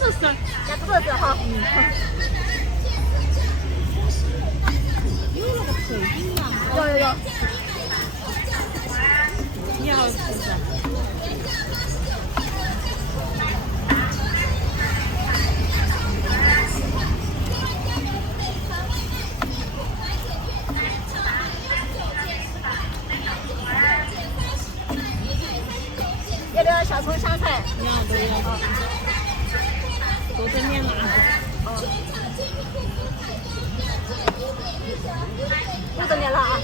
都是，加土豆丝哈。有那个脆饼吗？有。你要吃不是？要不要小葱香菜？都要。都整点辣。都整点辣啊。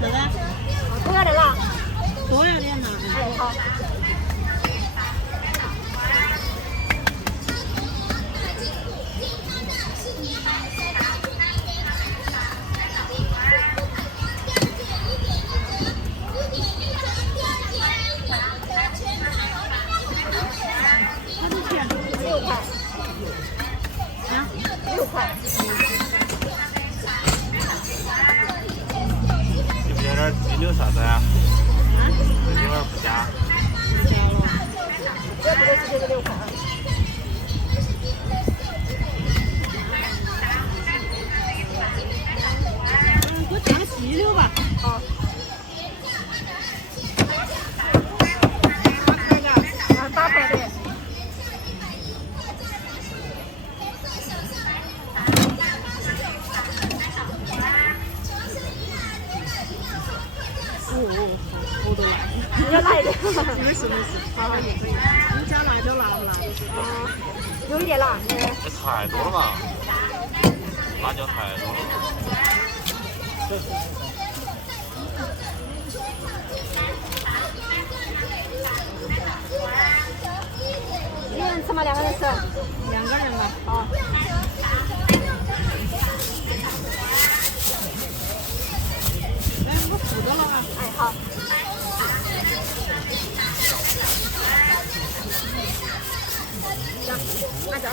是的。都要点辣。多要点辣。哎，好。6块。啊？6块。要不要点鸡柳啥子呀？这一会儿不加。不加了。这土豆丝就是6块啊。给我加个鸡柳吧。好。8块对。我都辣。你要辣一点。没事。好，可以。你加辣椒辣不辣？有一点辣。这太多了吧？辣椒太多了。一个人吃吗？2个人吃？2个人吧。好。哎，我付到了啊。哎，好。行，拿走。